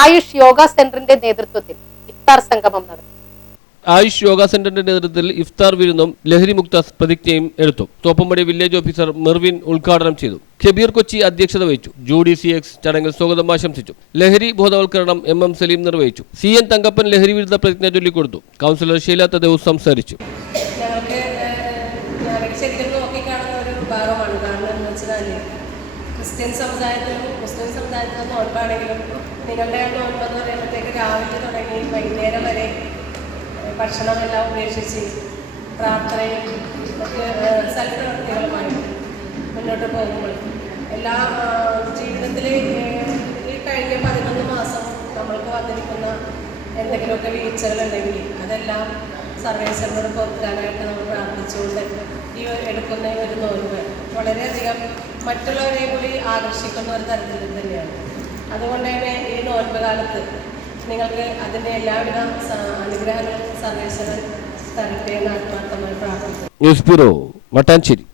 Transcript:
ആയുഷ് യോഗ സെന്ററിന്റെ നേതൃത്വത്തിൽ ഇഫ്താർ സംഗമം നടത്തി. ആയുഷ് യോഗ സെന്ററിന്റെ നേതൃത്വത്തിൽ ഇഫ്താർ വിരുന്നും ലഹരിമുക്ത പ്രതിജ്ഞയും എടുത്തു. തോപ്പുംപടി വില്ലേജ് ഓഫീസർ മെർവിൻ ഉദ്ഘാടനം ചെയ്തു. ഖബീർ കൊച്ചി അധ്യക്ഷത വഹിച്ചു. ജൂഡി CX ചടങ്ങിൽ സ്വാഗതം ആശംസിച്ചു. ലഹരി ബോധവൽക്കരണം MM സലീം നിർവഹിച്ചു. CN തങ്കപ്പൻ ലഹരി വിരുദ്ധ പ്രതിജ്ഞ ചൊല്ലിക്കൊടുത്തു. കൗൺസിലർ ഷീല തദേവൂസ് സംസാരിച്ചു. ക്രിസ്ത്യൻ സമുദായത്തിലും മുസ്ലിം സമുദായത്തിലും നോൻപാണെങ്കിലും നിങ്ങളുടെ നോൻപെന്ന് പറയുമ്പോഴത്തേക്ക് രാവിലെ തുടങ്ങി വൈകുന്നേരം വരെ ഭക്ഷണമെല്ലാം ഉപേക്ഷിച്ച് പ്രാർത്ഥനയും മറ്റ് സൽപ്രവൃത്തികളുമായി മുന്നോട്ട് പോകുമ്പോൾ എല്ലാ ജീവിതത്തിൽ ഈ കഴിഞ്ഞ 11 മാസം നമ്മൾക്ക് വന്നിരിക്കുന്ന എന്തെങ്കിലുമൊക്കെ വീഴ്ചകളുണ്ടെങ്കിൽ അതെല്ലാം സർവേശ്വരനോട് പൊറുക്കാനായിട്ട് നമ്മൾ പ്രാർത്ഥിച്ചുകൊണ്ട് ഈ എടുക്കുന്ന ഒരു നോൻപ് വളരെയധികം മറ്റുള്ളവരെ കൂടി ആകർഷിക്കുന്ന ഒരു തരത്തിൽ തന്നെയാണ്. അതുകൊണ്ട് തന്നെ ഈ നോൻപ് കാലത്ത് നിങ്ങൾക്ക് അതിൻ്റെ എല്ലാവിധ അനുഗ്രഹങ്ങളും സർവേശ്വരൻ തരട്ടെ എന്ന് ആത്മാർത്ഥമായി പ്രാർത്ഥിക്കുന്നു. News bureau, Mattancherry.